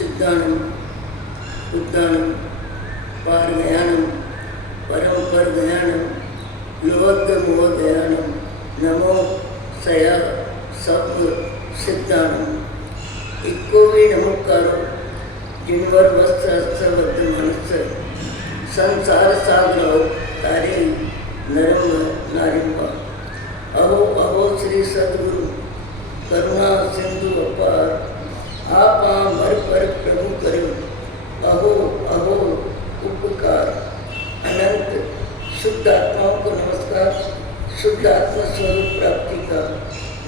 सिद्धाणम उद्दानम पारगयानम परम पर गयानम लोहोद्गमोदयानम नमो सया सब सिद्धाणम इक्को भी नमोकारो जिनवर वस्त्र अस्त्रबद्ध मनस्य संसार सागर तारे नरम नारिंबा अहो अहो श्री सद्गुरु करुणा सिंधु अपार आप मर पर प्रभु करो अहो अहो उपकार अनंत शुद्ध आत्माओं को नमस्कार। शुद्ध आत्मा स्वरूप प्राप्ति का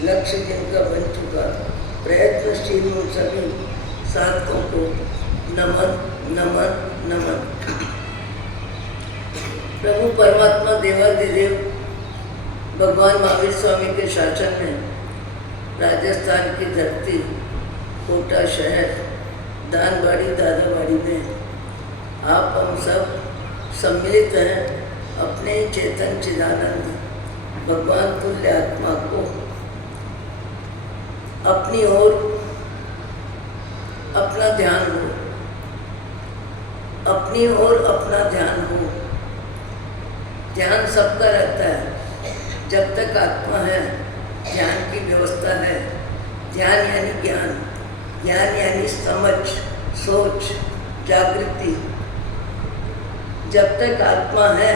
लक्ष्य जिनका बन चुका प्रयत्नशील उन सभी साधकों को नमन नमन नमन। प्रभु परमात्मा देवादिदेव भगवान महावीर स्वामी के शासन में राजस्थान की धरती कोटा शहर दानबाड़ी दादाबाड़ी में आप हम सब सम्मिलित हैं अपने चेतन चिदानंद भगवान तुल्य आत्मा को अपनी ओर अपना ध्यान हो, अपनी ओर अपना ध्यान हो। ध्यान सबका रहता है जब तक आत्मा है, ध्यान की व्यवस्था है। ध्यान यानी ज्ञान, ज्ञान यानी समझ, सोच, जागृति। जब तक आत्मा है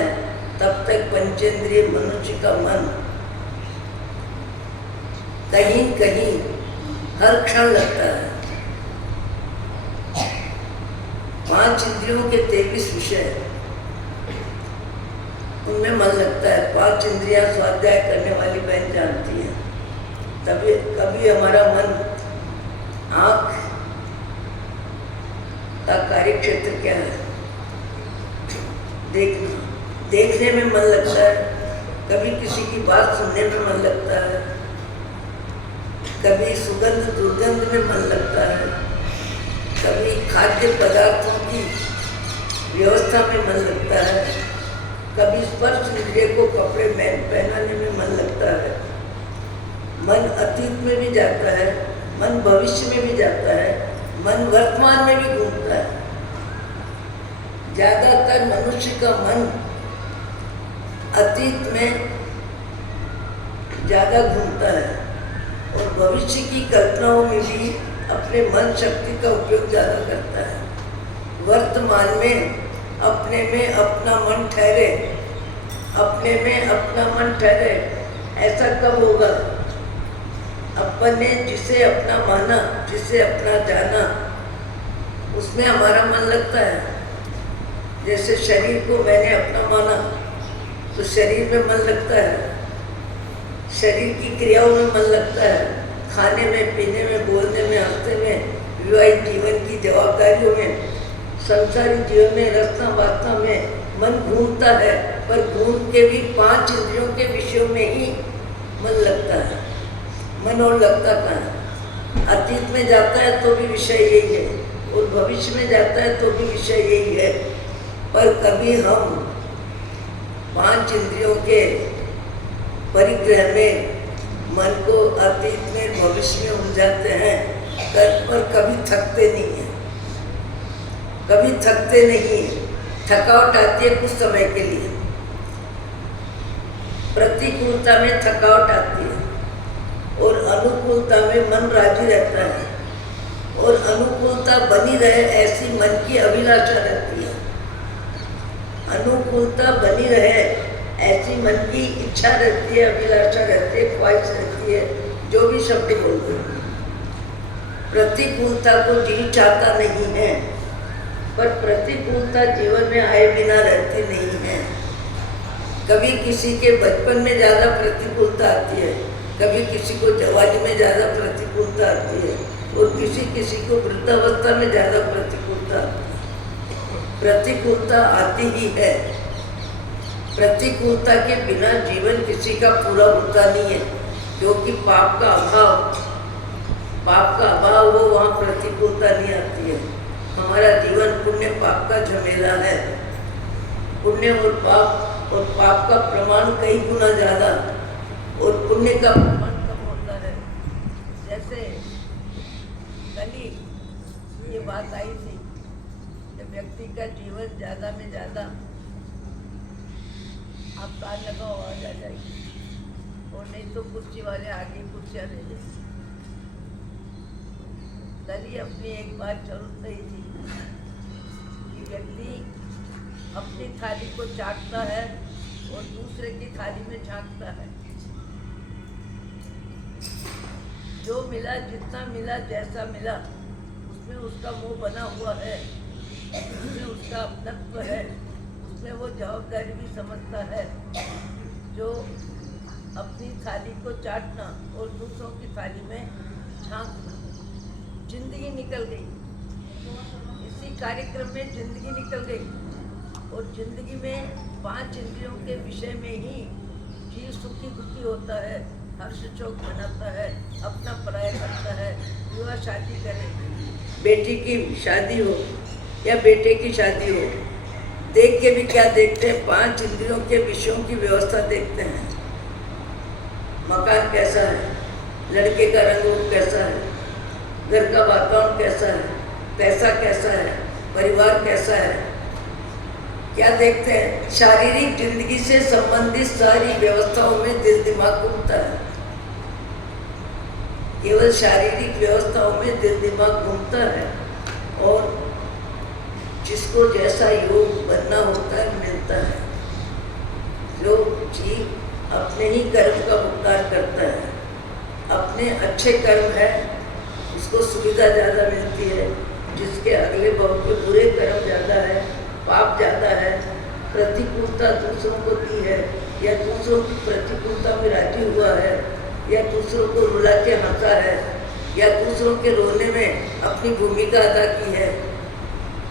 तब तक पंचेंद्रिय मनुष्य का मन कहीं कहीं हर क्षण लगता है। 5 इंद्रियों के 23 विषय उनमें मन लगता है। 5 इंद्रियां स्वाध्याय करने वाली बहन जानती है। तभी कभी हमारा मन आँख का कार्य क्षेत्र क्या है, देखना, देखने में मन लगता है। कभी किसी की बात सुनने में मन लगता है, कभी सुगंध दुर्गंध में मन लगता है, कभी खाद्य पदार्थों की व्यवस्था में मन लगता है, कभी स्पर्श इंद्रिय को कपड़े में पहनाने में मन लगता है। मन अतीत में भी जाता है, मन भविष्य में भी जाता है, मन वर्तमान में भी घूमता है। ज्यादातर मनुष्य का मन अतीत में ज्यादा घूमता है और भविष्य की कल्पनाओं में भी अपने मन शक्ति का उपयोग ज्यादा करता है। वर्तमान में अपने में अपना मन ठहरे, अपने में अपना मन ठहरे, ऐसा कब होगा? अपन ने जिसे अपना माना, जिसे अपना जाना, उसमें हमारा मन लगता है। जैसे शरीर को मैंने अपना माना तो शरीर में मन लगता है, शरीर की क्रियाओं में मन लगता है, खाने में, पीने में, बोलने में, हंसने में, विवाहित जीवन की जवाबदारियों में, संसारी जीवन में, रचना वासना में मन घूमता है। पर घूम के भी 5 इंद्रियों के विषयों में ही मन लगता है। मन और लगता कहाँ है? अतीत में जाता है तो भी विषय यही है और भविष्य में जाता है तो भी विषय यही है। पर कभी हम 5 इंद्रियों के परिग्रह में मन को अतीत में भविष्य में उलझाते हैं, पर कभी थकते नहीं हैं, कभी थकते नहीं हैं। थकावट आती है कुछ समय के लिए, प्रतिकूलता में थकावट आती है और अनुकूलता में मन राजी रहता है और अनुकूलता बनी रहे ऐसी मन की अभिलाषा रहती है। अनुकूलता बनी रहे ऐसी मन की इच्छा रहती है, अभिलाषा रहती है, ख्वाहिश रहती है, जो भी शब्द बोलते हैं। प्रतिकूलता को जी चाहता नहीं है, पर प्रतिकूलता जीवन में आए बिना रहती नहीं है। कभी किसी के बचपन में ज़्यादा प्रतिकूलता आती है, कभी किसी को जवानी में ज़्यादा प्रतिकूलता आती है और किसी किसी को वृद्धावस्था में ज़्यादा प्रतिकूलता आती है। प्रतिकूलता आती ही है। प्रतिकूलता के बिना जीवन किसी का पूरा होता नहीं है, क्योंकि पाप का अभाव हो वहाँ प्रतिकूलता नहीं आती है। हमारा जीवन पुण्य पाप का झमेला है। पुण्य और पाप का प्रमाण कई गुना ज़्यादा और पुण्य का प्रमाण कम होता है। जैसे कली ये बात आई थी कि व्यक्ति का जीवन ज़्यादा में ज़्यादा, आप कान लगाओ आवाज आ जाएगी, और नहीं तो कुर्सी वाले आगे कुर्सियाँ ले लें। कल ही अपनी एक बात जरूर कही थी कि व्यक्ति अपनी थाली को चाटता है और दूसरे की थाली में झांकता है। जो मिला, जितना मिला, जैसा मिला, उसमें उसका मुंह बना हुआ है, उसमें उसका अपनत्व है, उसमें वो जवाबदारी भी समझता है। जो अपनी थाली को चाटना और दूसरों की थाली में झांकना, जिंदगी निकल गई। इसी कार्यक्रम में जिंदगी निकल गई। और जिंदगी में 5 इंद्रियों के विषय में ही जीव सुखी दुखी होता है, हर्ष शोक मनाता है, अपना पराया करता है। विवाह शादी करे, बेटी की शादी हो या बेटे की शादी हो, देख के भी क्या देखते हैं? 5 इंद्रियों के विषयों की व्यवस्था देखते हैं। मकान कैसा है, लड़के का रंग रूप कैसा है, घर का वातावरण कैसा है, पैसा कैसा है, परिवार कैसा है, क्या देखते हैं? शारीरिक जिंदगी से संबंधित सारी व्यवस्थाओं में दिल दिमाग घूमता है। केवल शारीरिक व्यवस्थाओं में दिल दिमाग घूमता है, और जिसको जैसा योग बनना होता है मिलता है। जो जीव अपने ही कर्म का भुगतान करता है, अपने अच्छे कर्म है उसको सुविधा ज़्यादा मिलती है, जिसके अगले भाव के बुरे कर्म ज़्यादा है, पाप ज़्यादा है, प्रतिकूलता दूसरों को दी है, या दूसरों की प्रतिकूलता में राजी हुआ है, या दूसरों को रुला के हंसा है, या दूसरों के रोने में अपनी भूमिका अदा की है,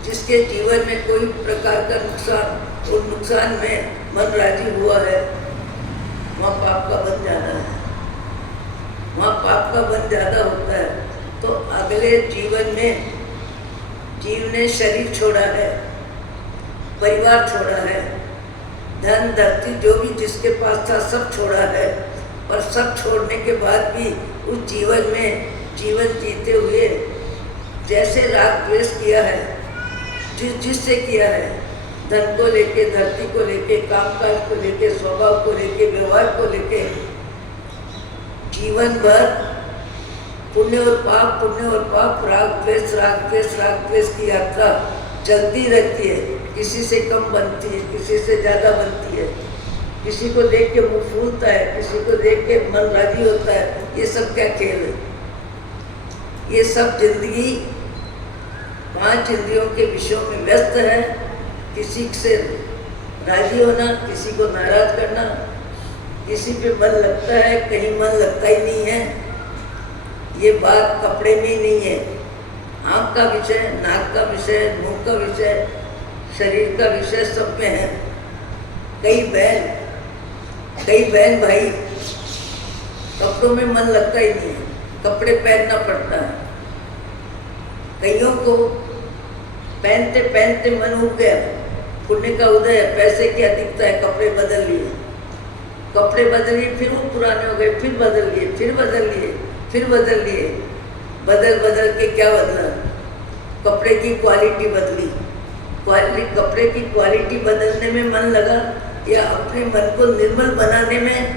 जिसके जीवन में कोई प्रकार का नुकसान और नुकसान में मन राजी हुआ है, वहाँ पाप का बन ज़्यादा है। वहाँ पाप का बन ज़्यादा होता है। तो अगले जीवन में जीव ने शरीर छोड़ा है, परिवार छोड़ा है, धन धरती जो भी जिसके पास था सब छोड़ा है, और सब छोड़ने के बाद भी उस जीवन में जीवन जीते हुए जैसे राग द्वेष किया है, जिससे किया है, धन को लेके, धरती को लेके, कामकाज को लेके, स्वभाव को लेके, व्यवहार को लेके, जीवन भर पुण्य और पाप, राग द्वेष की यात्रा चलती रहती है। किसी से कम बनती है, किसी से ज़्यादा बनती है, किसी को देख के मुँह फूलता है, किसी को देख के मन राजी होता है। ये सब क्या खेल है? ये सब जिंदगी 5 इंद्रियों के विषयों में व्यस्त है। किसी से राजी होना, किसी को नाराज करना, किसी पे मन लगता है, कहीं मन लगता ही नहीं है। ये बात कपड़े में ही नहीं है, आँख का विषय, नाक का विषय, मुंह का विषय, शरीर का विषय, सब में है। कई बहन भाई कपड़ों में मन लगता ही नहीं है, कपड़े पहनना पड़ता है। कईयों को पहनते पहनते मन उब गया, पुण्य का उदय, पैसे की अधिकता है, कपड़े बदल लिए, फिर वो पुराने हो गए, फिर बदल लिए, बदल के क्या बदला? कपड़े की क्वालिटी बदली। कपड़े की क्वालिटी बदलने में मन लगा, या अपने मन को निर्मल बनाने में,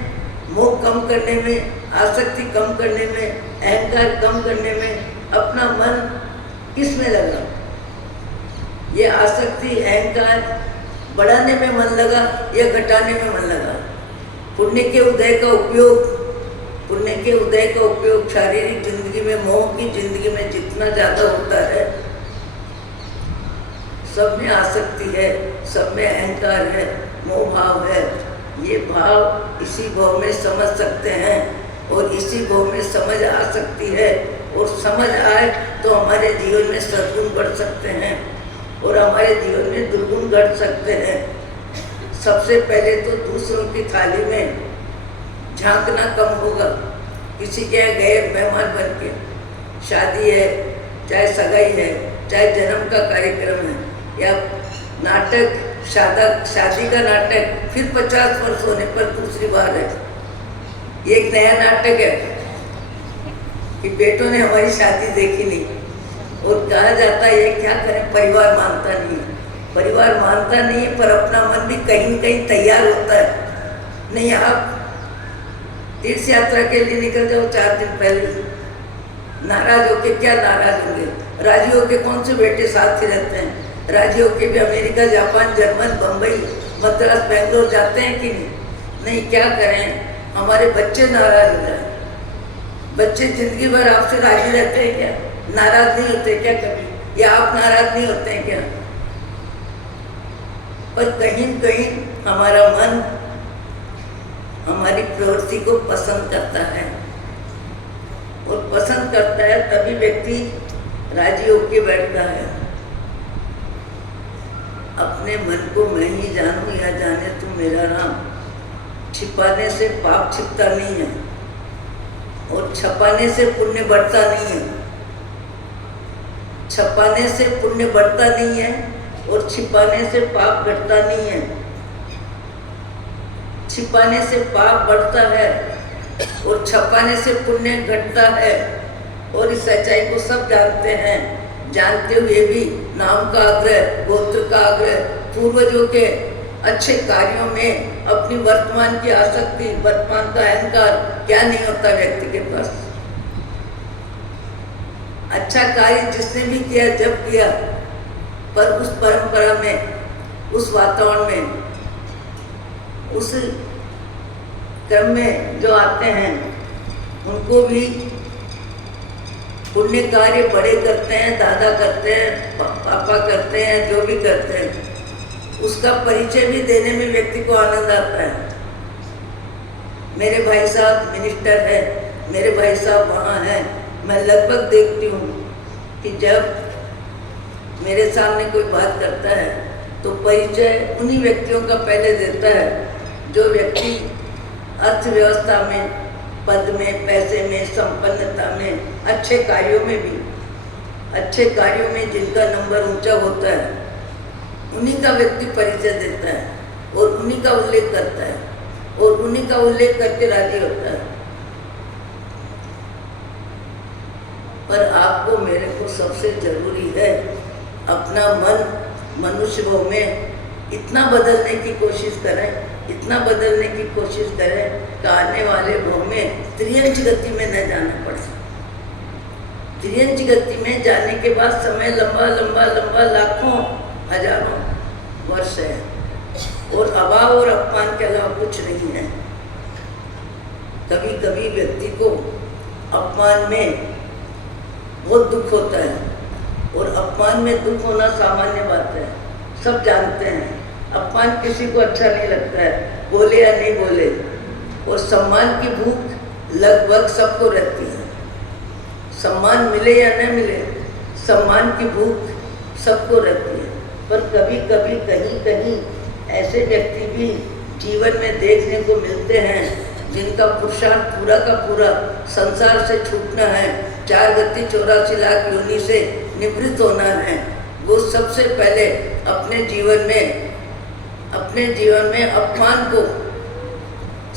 मोह कम करने में, आसक्ति कम करने में, अहंकार कम करने में अपना मन किस में लगा? ये आसक्ति अहंकार बढ़ाने में मन लगा या घटाने में मन लगा? पुण्य के उदय का उपयोग शारीरिक जिंदगी में, मोह की जिंदगी में जितना ज़्यादा होता है, सब में आसक्ति है, सब में अहंकार है, मोह भाव है। ये भाव इसी भाव में समझ सकते हैं, और इसी भाव में समझ आ सकती है, और समझ आए तो हमारे जीवन में सद्गुण बढ़ सकते हैं, और हमारे जीवन में दुर्गुण घट सकते हैं। सबसे पहले तो दूसरों की थाली में झांकना कम होगा। किसी के यहाँ गए मेहमान बन के, शादी है, चाहे सगाई है, चाहे जन्म का कार्यक्रम है, या नाटक, शादी का नाटक, फिर 50 वर्ष होने पर दूसरी बार है। ये एक नया नाटक है कि बेटों ने हमारी शादी देखी नहीं, और कहा जाता है ये क्या करें, परिवार मानता नहीं है। परिवार मानता नहीं है पर अपना मन भी कहीं न कहीं तैयार होता है। नहीं, आप तीर्थ यात्रा के लिए निकल जाओ 4 दिन पहले, नाराज होके क्या नाराज होंगे, राजी होके कौन से बेटे साथ ही रहते हैं, राजी होके भी America, Japan, German, Bombay, Madras, Bangalore जाते हैं कि नहीं? नहीं, क्या करें, हमारे बच्चे नाराज हो जाए। बच्चे जिंदगी भर आपसे राजी रहते हैं क्या? नाराज नहीं होते क्या कभी? या आप नाराज नहीं होते हैं क्या? पर कहीं न कहीं हमारा मन हमारी प्रवृत्ति को पसंद करता है, और पसंद करता है तभी व्यक्ति राजी होके बैठता है। अपने मन को मैं ही जानूं या जाने तू मेरा नाम, छिपाने से पाप छिपता नहीं है और छपाने से पुण्य बढ़ता नहीं है। छपाने से पुण्य बढ़ता नहीं है और छिपाने से पाप घटता नहीं है। छिपाने से पाप बढ़ता है और छपाने से पुण्य घटता है, और इस सच्चाई को सब जानते हैं। जानते हुए भी नाम का आग्रह, गोत्र का आग्रह, पूर्वजों के अच्छे कार्यों में अपनी वर्तमान की आसक्ति, वर्तमान का अहंकार क्या नहीं होता व्यक्ति के पास। अच्छा कार्य जिसने भी किया, जब किया, पर उस परंपरा में, उस वातावरण में, उस क्रम में जो आते हैं उनको भी पुण्य कार्य बड़े करते हैं, दादा करते हैं, पापा करते हैं, जो भी करते हैं, उसका परिचय भी देने में व्यक्ति को आनंद आता है। मेरे भाई साहब मिनिस्टर है, मेरे भाई साहब वहाँ हैं। मैं लगभग देखती हूँ कि जब मेरे सामने कोई बात करता है तो परिचय उन्हीं व्यक्तियों का पहले देता है जो व्यक्ति अर्थव्यवस्था में, पद में, पैसे में, संपन्नता में, अच्छे कार्यों में भी, अच्छे कार्यों में जिनका नंबर ऊंचा होता है, उन्हीं का व्यक्ति परिचय देता है और उन्हीं का उल्लेख करता है और उन्हीं का उल्लेख करके राजी होता है। पर आपको, मेरे को सबसे जरूरी है अपना मन, मनुष्य भाव में इतना बदलने की कोशिश करें, इतना बदलने की कोशिश करें कि आने वाले भाव में त्रियंच गति में न जाना पड़ सके। त्रियंच गति में जाने के बाद समय लंबा लंबा लंबा, लाखों हजारों वर्ष है, और अभाव और अपमान के अलावा कुछ नहीं है। कभी कभी व्यक्ति को अपमान में बहुत दुख होता है, और अपमान में दुख होना सामान्य बात है, सब जानते हैं। अपमान किसी को अच्छा नहीं लगता है, बोले या नहीं बोले। और सम्मान की भूख लगभग सबको रहती है, सम्मान मिले या न मिले, सम्मान की भूख सबको रहती है। पर कभी कभी कहीं कहीं ऐसे व्यक्ति भी जीवन में देखने को मिलते हैं जिनका पुरुषार्थ पूरा का पूरा संसार से छूटना है, 4 गति 84 लाख योनि से निवृत्त होना है। वो सबसे पहले अपने जीवन में अपमान को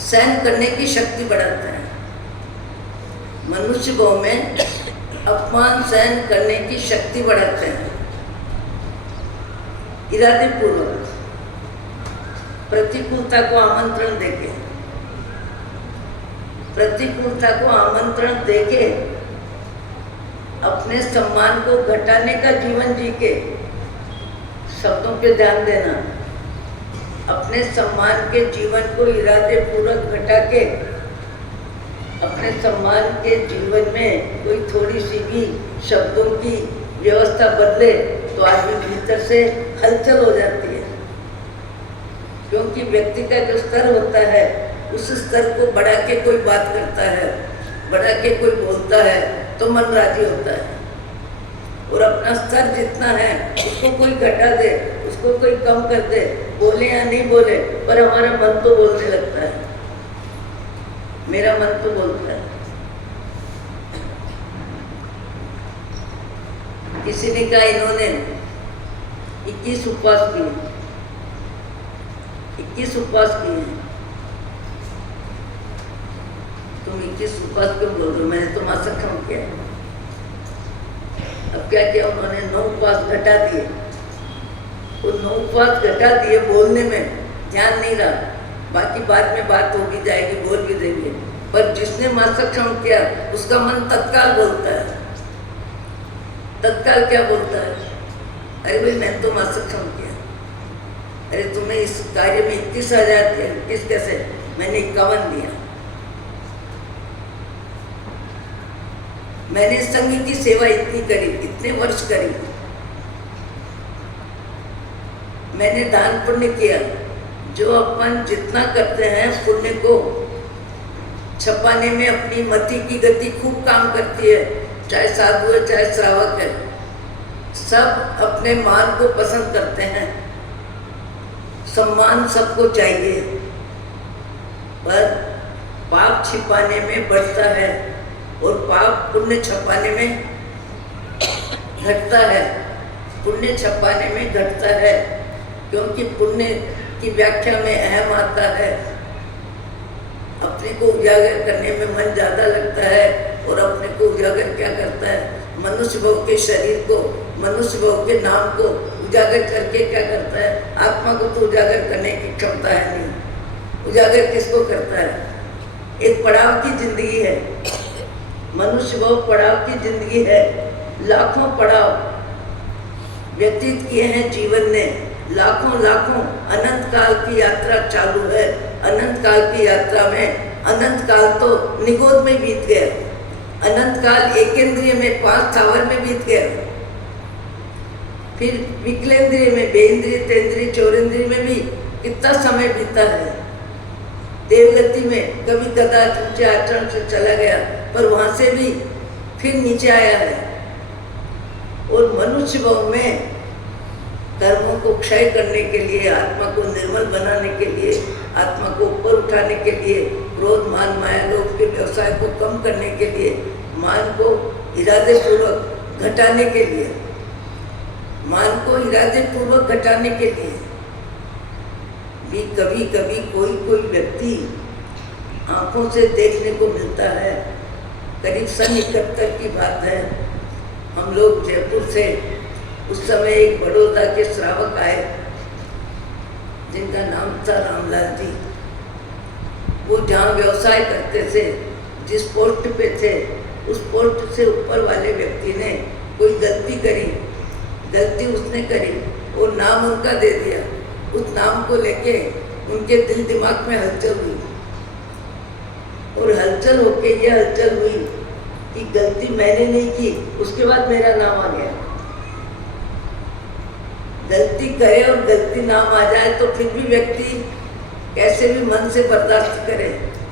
सहन करने की शक्ति बढ़ाते हैं। मनुष्य भाव में अपमान सहन करने की शक्ति बढ़ाते हैं। इरादे पूर्वक प्रतिकूलता को आमंत्रण देके, प्रतिकूलता को आमंत्रण देके अपने सम्मान को घटाने का जीवन जी के, शब्दों पे ध्यान देना, अपने सम्मान के जीवन को इरादे पूर्वक घटा के अपने सम्मान के जीवन में कोई थोड़ी सी भी शब्दों की व्यवस्था बदले तो आदमी भीतर से हलचल हो जाती है। क्योंकि व्यक्ति का जो स्तर होता है उस स्तर को बढ़ा के कोई बात करता है, बढ़ा के कोई बोलता है तो मन राजी होता है। और अपना स्तर जितना है उसको कोई घटा दे, उसको कोई कम कर दे, बोले या नहीं बोले, पर हमारा मन तो बोलने लगता है, मेरा मन तो बोलता है। किसी ने कहा इन्होंने 21 उपवास किए, 21 उपवास किए। तुम 21 उपवास क्यों बोल रहे हो? मैंने तो मासा कम किया है। अब क्या किया उन्होंने, 9 उपवास घटा दिए। वो 9 उपवास घटा दिए, बोलने में ध्यान नहीं रहा, बाकी बाद में बात हो भी जाएगी, बोल भी देंगे। पर जिसने मासिक श्रवण किया उसका मन तत्काल बोलता है। तत्काल क्या बोलता है, अरे भाई मैंने तो मासिक श्रवण किया, अरे तुम्हें इस कार्य में 21,000 थे, 21 कैसे, मैंने 51 दिया। मैंने संघ की सेवा इतनी करी, इतने वर्ष करी, मैंने दान पुण्य किया। जो अपन जितना करते हैं पुण्य को छपाने में अपनी मति की गति खूब काम करती है, चाहे साधु है चाहे श्रावक है, सब अपने मान को पसंद करते हैं, सम्मान सबको चाहिए, पर पाप छिपाने में बढ़ता है और पाप पुण्य छपाने में घटता है। पुण्य छपाने में घटता है क्योंकि पुण्य की व्याख्या में अहम आता है, अपने को उजागर करने में मन ज़्यादा लगता है, और अपने को उजागर क्या करता है, मनुष्य भाव के शरीर को, मनुष्य भाव के नाम को उजागर करके क्या करता है, आत्मा को तो उजागर करने की क्षमता है नहीं। उजागर किसको करता है, एक पड़ाव की जिंदगी है, मनुष्य भाव पड़ाव की जिंदगी है। लाखों पड़ाव व्यतीत किए हैं जीवन ने, लाखों लाखों अनंत काल की यात्रा चालू है। अनंत काल की यात्रा में अनंत काल तो निगोद में बीत गया, अनंत काल एकेंद्रिय में 5 स्थावर में बीत गया, फिर विकलेंद्रिय में, बेंद्रिय, तेंद्रिय, चौरेंद्रिय में भी कितना समय बीता है। देवगति में कभी कदाच ऊंचे आचरण से चला गया, पर वहां से भी फिर नीचे आया है। और मनुष्य भाव में कर्मों को क्षय करने के लिए, आत्मा को निर्मल बनाने के लिए, आत्मा को ऊपर उठाने के लिए, क्रोध मान माया लोभ के व्यवसाय को कम करने के लिए, मान को इरादे पूर्वक घटाने के लिए, मान को इरादे पूर्वक घटाने के लिए भी कभी कभी कोई कोई व्यक्ति आंखों से देखने को मिलता है। करीब सन 71 की बात है, हम लोग जयपुर से, उस समय एक बड़ौदा के श्रावक आए जिनका नाम था रामलाल जी। वो जहाँ व्यवसाय करते थे, जिस पोस्ट पे थे, उस पोस्ट से ऊपर वाले व्यक्ति ने कोई गलती करी, गलती उसने करी और नाम उनका दे दिया। उस नाम को लेके उनके दिल दिमाग में हलचल हुई, और हलचल होके ये हलचल हुई कि गलती मैंने नहीं की, उसके बाद मेरा नाम आ गया। गलती करे और गलती नाम आ जाए तो फिर भी व्यक्ति कैसे भी मन से बर्दाश्त करे,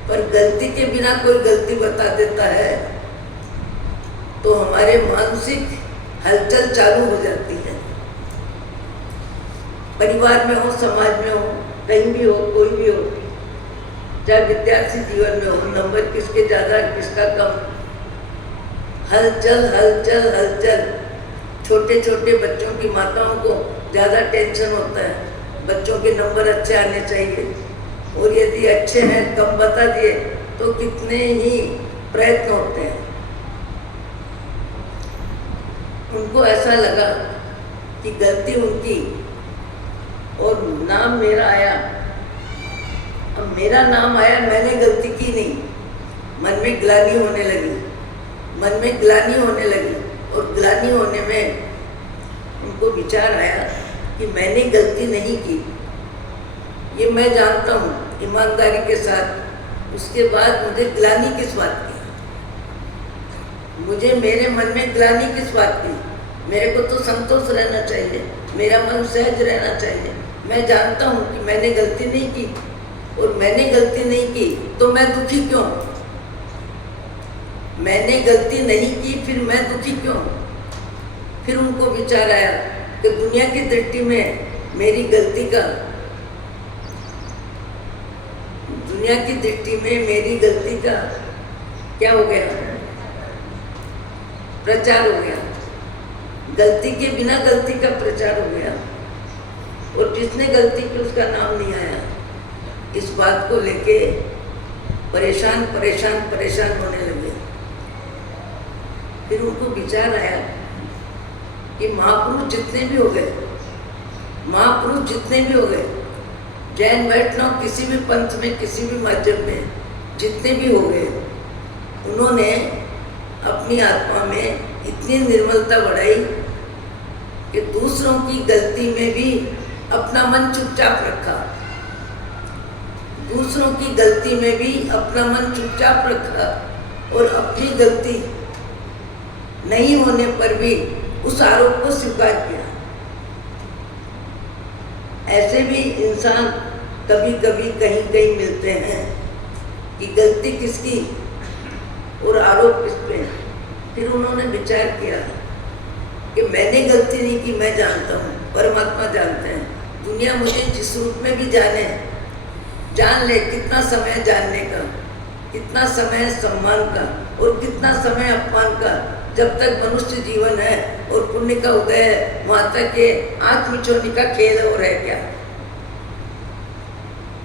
पर गलती के बिना कोई गलती बता देता है तो हमारे मानसिक हलचल चालू हो जाती है। परिवार में हो, समाज में हो, कहीं भी हो, कोई भी हो, चाहे विद्यार्थी जीवन में हो, नंबर किसके ज़्यादा किसका कम, हलचल हलचल हलचल। छोटे छोटे बच्चों की माताओं को ज़्यादा टेंशन होता है, बच्चों के नंबर अच्छे आने चाहिए, और यदि अच्छे हैं कम बता दिए तो कितने ही प्रयत्न होते हैं। उनको ऐसा लगा कि गलती उनकी और नाम मेरा आया। अब मेरा नाम आया, मैंने गलती की नहीं, मन में ग्लानि होने लगी, मन में ग्लानि होने लगी, और ग्लानि होने में उनको विचार आया कि मैंने गलती नहीं की, ये मैं जानता हूँ ईमानदारी के साथ। उसके बाद मुझे ग्लानि किस बात की, मुझे मेरे मन में ग्लानि किस बात की, मेरे को तो संतोष रहना चाहिए, मेरा मन सहज रहना चाहिए। मैं जानता हूँ कि मैंने गलती नहीं की, और मैंने गलती नहीं की तो मैं दुखी क्यों, मैंने गलती नहीं की फिर मैं दुखी क्यों। फिर उनको विचार आया कि दुनिया की दृष्टि में मेरी गलती का, दुनिया की दृष्टि में मेरी गलती का क्या हो गया, प्रचार हो गया। गलती के बिना गलती का प्रचार हो गया, और जिसने गलती की उसका नाम नहीं आया। इस बात को लेके परेशान परेशान परेशान होने लगे। फिर उनको विचार आया कि महापुरुष जितने भी हो गए, महापुरुष जितने भी हो गए, जैन वैष्णव किसी भी पंथ में, किसी भी मजहब में जितने भी हो गए, उन्होंने अपनी आत्मा में इतनी निर्मलता बढ़ाई कि दूसरों की गलती में भी अपना मन चुपचाप रखा, दूसरों की गलती में भी अपना मन चुपचाप रखा, और अपनी गलती नहीं होने पर भी उस आरोप को स्वीकार किया। ऐसे भी इंसान कभी कभी कहीं कहीं मिलते हैं कि गलती किसकी और आरोप किस पे। फिर उन्होंने विचार किया कि मैंने गलती नहीं की, मैं जानता हूँ, परमात्मा जानते हैं। दुनिया मुझे जिस रूप में भी जाने, जान ले, कितना समय जानने का, कितना समय सम्मान का और कितना समय अपमान का। जब तक मनुष्य जीवन है और पुण्य का उदय है, वहाँ तक के आँख मिचोड़ने का खेल और है क्या।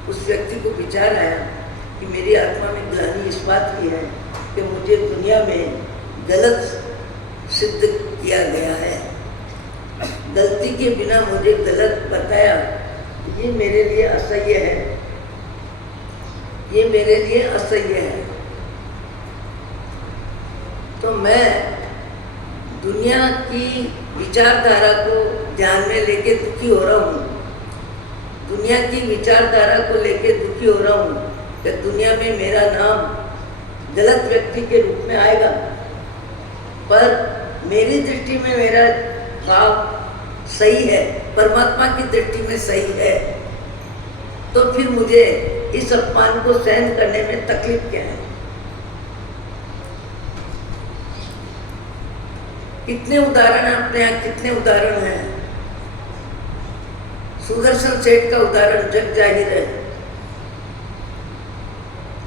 उस व्यक्ति को विचार आया कि मेरी आत्मा में ग्लानि इस बात की है कि मुझे दुनिया में गलत सिद्ध किया गया है, गलती के बिना मुझे गलत बताया, ये मेरे लिए असह्य है, ये मेरे लिए असह्य है। तो मैं दुनिया की विचारधारा को ध्यान में लेके दुखी हो रहा हूँ, दुनिया की विचारधारा को लेके दुखी हो रहा हूँ कि दुनिया में मेरा नाम गलत व्यक्ति के रूप में आएगा, पर मेरी दृष्टि में मेरा भाव सही है, परमात्मा की दृष्टि में सही है। तो फिर मुझे इस अपमान को सहन करने में तकलीफ क्या है। कितने उदाहरण हैं अपने यहाँ, कितने उदाहरण हैं। सुदर्शन सेठ का उदाहरण जग जाहिर है।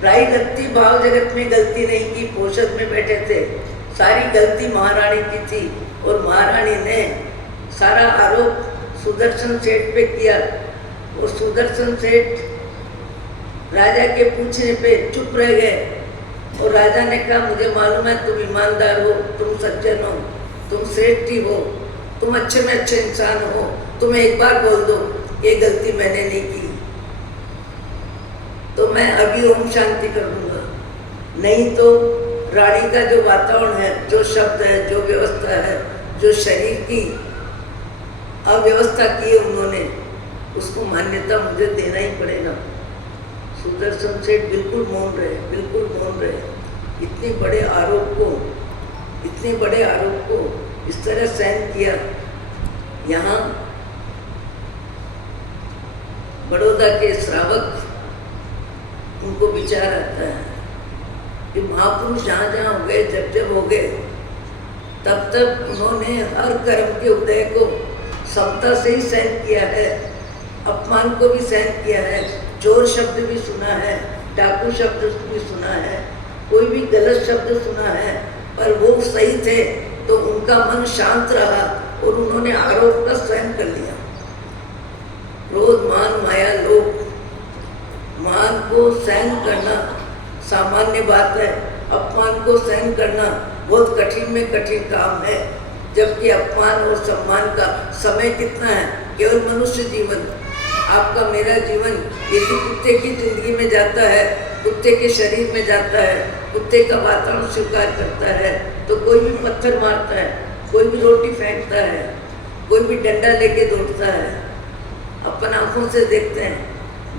राई रत्ती भाव जगत में गलती नहीं की, पोषद में बैठे थे, सारी गलती महारानी की थी और महारानी ने सारा आरोप सुदर्शन सेठ पे किया और सुदर्शन सेठ राजा के पूछने पे चुप रह गए। और राजा ने कहा मुझे मालूम है तुम ईमानदार हो, तुम सज्जन हो, तुम श्रेष्ठी हो, तुम अच्छे में अच्छे इंसान हो, तुम्हें एक बार बोल दो ये गलती मैंने नहीं की तो मैं अभी ओम शांति कर दूंगा, नहीं तो रानी का जो वातावरण है, जो शब्द है, जो व्यवस्था है, जो शरीर की अव्यवस्था की है उन्होंने, उसको मान्यता मुझे देना ही पड़ेगा। सुदर्शन सेठ बिल्कुल मौन रहे, बिल्कुल मौन रहे। इतने बड़े आरोप को, इतने बड़े आरोप को इस तरह सहन किया। यहाँ बड़ौदा के श्रावक, उनको विचार आता है कि महापुरुष जहाँ जहाँ हो गए, जब जब हो गए, तब तब उन्होंने हर कर्म के उदय को समता से ही सहन किया है, अपमान को भी सहन किया है, चोर शब्द भी सुना है, डाकू शब्द भी सुना है, कोई भी गलत शब्द सुना है, पर वो सही थे तो उनका मन शांत रहा और उन्होंने आरोप का सहन कर लिया। क्रोध, मान, माया, लोभ, मान को सहन करना सामान्य बात है, अपमान को सहन करना बहुत कठिन में कठिन काम है। जबकि अपमान और सम्मान का समय कितना है, केवल मनुष्य जीवन, आपका मेरा जीवन यदि कुत्ते की जिंदगी में जाता है, कुत्ते के शरीर में जाता है, कुत्ते का वातावरण स्वीकार करता है, तो कोई भी पत्थर मारता है, कोई भी रोटी फेंकता है, कोई भी डंडा लेके दौड़ता है। अपन आंखों से देखते हैं,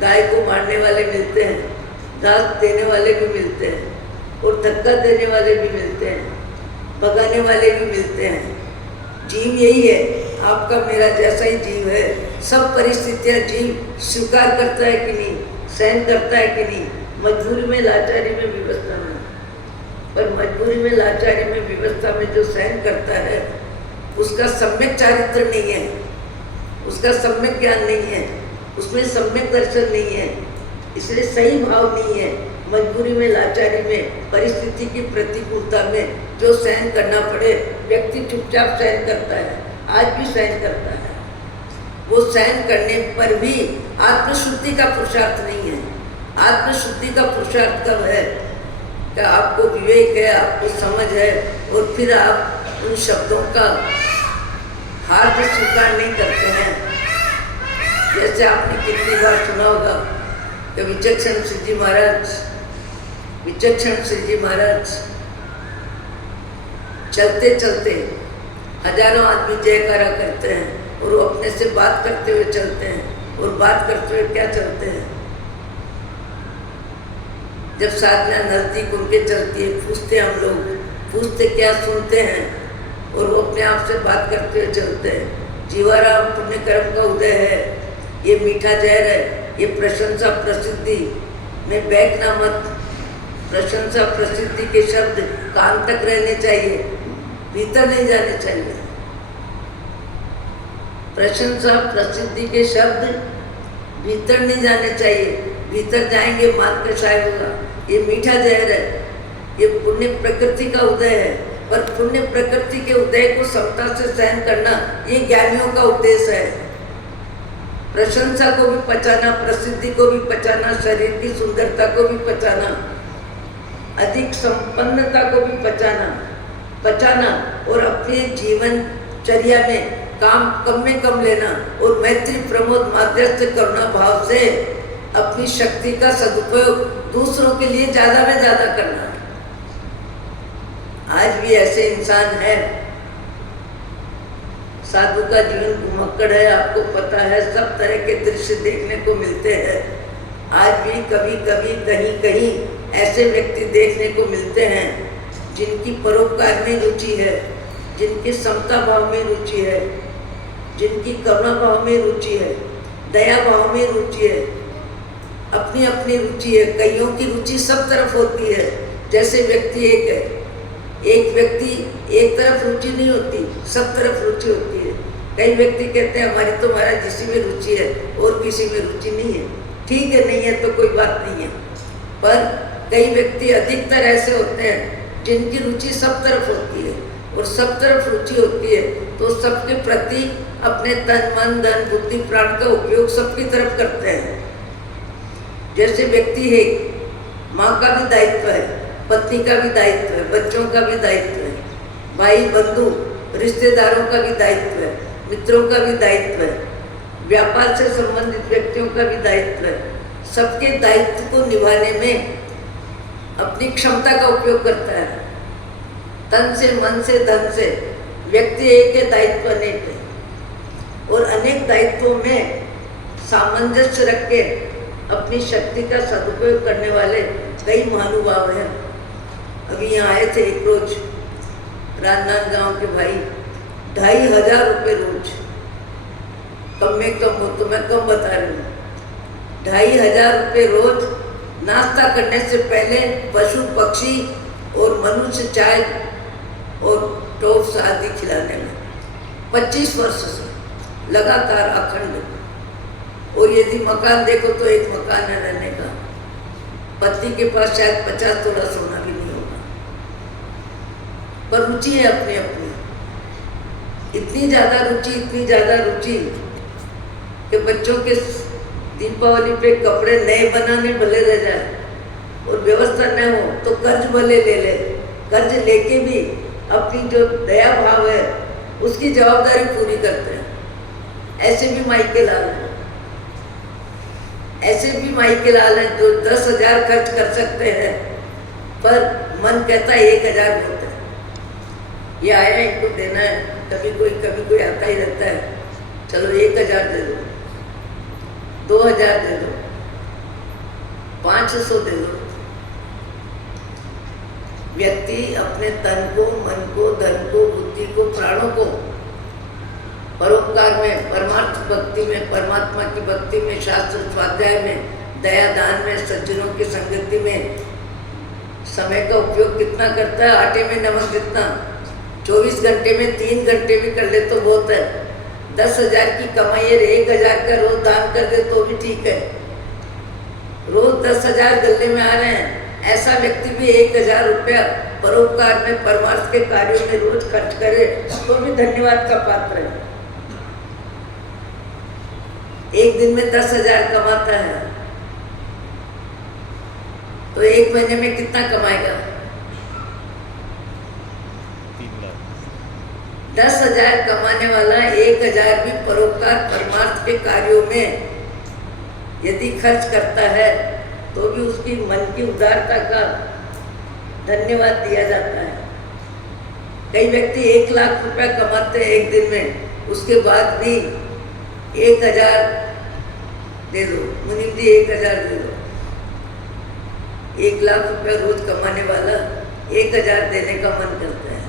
गाय को मारने वाले मिलते हैं, घास देने वाले भी मिलते हैं और धक्का देने वाले भी मिलते हैं, भगाने वाले भी मिलते हैं। जीव यही है, आपका मेरा जैसा ही जीव है। सब परिस्थितियाँ जीव स्वीकार करता है कि नहीं, सहन करता है कि नहीं, मजबूरी में, लाचारी में, विवस्था में। पर मजबूरी में, लाचारी में, विवस्था में जो सहन करता है उसका सम्यक चारित्र नहीं है, उसका सम्यक ज्ञान नहीं है, उसमें सम्यक दर्शन नहीं है, इसलिए सही भाव नहीं है। मजबूरी में, लाचारी में, परिस्थिति की प्रतिकूलता में जो सहन करना पड़े, व्यक्ति चुपचाप सहन करता है, आज भी सहन करता है। वो सहन करने पर भी आत्मशुद्धि का पुरुषार्थ नहीं है। आत्मशुद्धि का पुरुषार्थ कब है कि आपको विवेक है, आपको समझ है और फिर आप उन शब्दों का हार को स्वीकार नहीं करते हैं। जैसे आपने कितनी बार सुना होगा कि विचक्षण श्री जी महाराज चलते चलते हजारों आदमी जयकारा करते हैं और वो अपने से बात करते हुए चलते हैं, और बात करते हुए क्या चलते हैं, जब साधना नजदीक उनके चलती है, पूछते हम लोग, पूछते क्या सुनते हैं, और वो अपने आप से बात करते हुए चलते हैं। जीवाराम पुण्य कर्म का उदय है, ये मीठा जहर है, ये प्रशंसा प्रसिद्धि में बहकना मत। प्रशंसा प्रसिद्धि के शब्द कान तक रहने चाहिए, भीतर नहीं जाने चाहिए। प्रशंसा प्रसिद्धि के शब्द भीतर नहीं जाने चाहिए, भीतर जाएंगे मान के शायद होगा। ये मीठा जहर है, ये पुण्य प्रकृति का उदय है, पर पुण्य प्रकृति के उदय को समता से सहन करना ये ज्ञानियों का उद्देश्य है। प्रशंसा को भी पचाना, प्रसिद्धि को भी पचाना, शरीर की सुंदरता को भी पचाना, अधिक संपन्नता को भी पचाना और अपने जीवनचर्या में काम कम में कम लेना और मैत्री प्रमोद माध्यस्थ करुणा भाव से अपनी शक्ति का सदुपयोग दूसरों के लिए ज्यादा में ज्यादा करना। आज भी ऐसे इंसान है, साधु का जीवन घुमक्कड़ है, आपको पता है, सब तरह के दृश्य देखने को मिलते हैं। आज भी कभी कभी कहीं कहीं ऐसे व्यक्ति देखने को मिलते हैं जिनकी परोपकार में रुचि है, जिनकी समता भाव में रुचि है, जिनकी करुणा भाव में रुचि है, दया भाव में रुचि है, अपनी अपनी रुचि है। कईयों की रुचि सब तरफ होती है। जैसे व्यक्ति एक है, एक व्यक्ति एक तरफ रुचि नहीं होती, सब तरफ रुचि होती है। कई व्यक्ति कहते हैं हमारी तो महाराज इसी में रुचि है और किसी में रुचि नहीं है। ठीक है, नहीं है तो कोई बात नहीं है, पर कई व्यक्ति अधिकतर ऐसे होते हैं जिनकी रुचि सब तरफ होती है, और सब तरफ रुचि होती है तो सबके प्रति अपने तन मन धन बुद्धि प्राण का उपयोग सबकी तरफ करते हैं। जैसे व्यक्ति है, माँ का भी दायित्व है, पत्नी का भी दायित्व है, बच्चों का भी दायित्व है, भाई बंधु रिश्तेदारों का भी दायित्व है, मित्रों का भी दायित्व है, व्यापार से संबंधित व्यक्तियों का भी दायित्व है। सबके दायित्व को निभाने में अपनी क्षमता का उपयोग करता है। तन से मन से धन से व्यक्ति एक है, दायित्व अनेक है, और अनेक दायित्वों में सामंजस्य रख के अपनी शक्ति का सदुपयोग करने वाले कई महानुभाव हैं। अभी यहाँ आए थे एक रोज राजनांद गांव के भाई, 2500 रुपये रोज, कम में कम हो तो मैं कम बता रही हूँ, 2500 रुपये रोज नाश्ता करने से पहले पशु पक्षी और मनुष्य चाय और टॉप्स आदि खिलाने में 25 वर्ष से लगातार अखंड। और यदि मकान देखो तो एक मकान है रहने का, पति के पास शायद 50 तोला सोना भी नहीं होगा, पर रुचि है अपनी अपनी। इतनी ज्यादा रुचि कि बच्चों के दीपावली पे कपड़े नए बनाने भले रह जाए और व्यवस्था न हो तो कर्ज भले ले ले, कर्ज लेके भी अपनी जो दया भाव है उसकी जवाबदारी पूरी करते हैं। ऐसे भी माइके लाल हैं, ऐसे भी माइके लाल हैं जो 10,000 खर्च कर सकते हैं, पर मन कहता है 1,000 बहुत है, ये आया इनको देना है। कभी कोई आता ही रहता है, चलो 1,000 दे दो, 2,000 दे दो, 500 दे दो। व्यक्ति अपने तन को, मन को, धन को, बुद्धि को, प्राणों को परोपकार में, परमार्थ भक्ति में, परमात्मा की भक्ति में, शास्त्र स्वाध्याय में, दया दान में, सज्जनों की संगति में समय का उपयोग कितना करता है। आटे में नमक जितना 24 घंटे में 3 घंटे भी कर ले तो बहुत है। 10,000 की कमाई है, 1,000 का रोज दान कर दे तो भी ठीक है। रोज 10,000 गले में आ रहे हैं, ऐसा व्यक्ति भी 1,000 रुपया परोपकार में, परमार्थ के कार्यों में रोज खर्च करे तो भी धन्यवाद का पात्र है। एक दिन में 10,000 कमाता है तो एक महीने में कितना कमाएगा? 10,000 कमाने वाला 1,000 भी परोपकार परमार्थ के कार्यों में यदि खर्च करता है तो भी उसकी मन की उदारता का धन्यवाद दिया जाता है। कई व्यक्ति 1 लाख रुपया कमाते हैं एक दिन में, उसके बाद भी 1,000 दे दो, मुनीम जी 1,000 दे दो। 1 लाख रुपया रोज कमाने वाला 1,000 देने का मन करता है।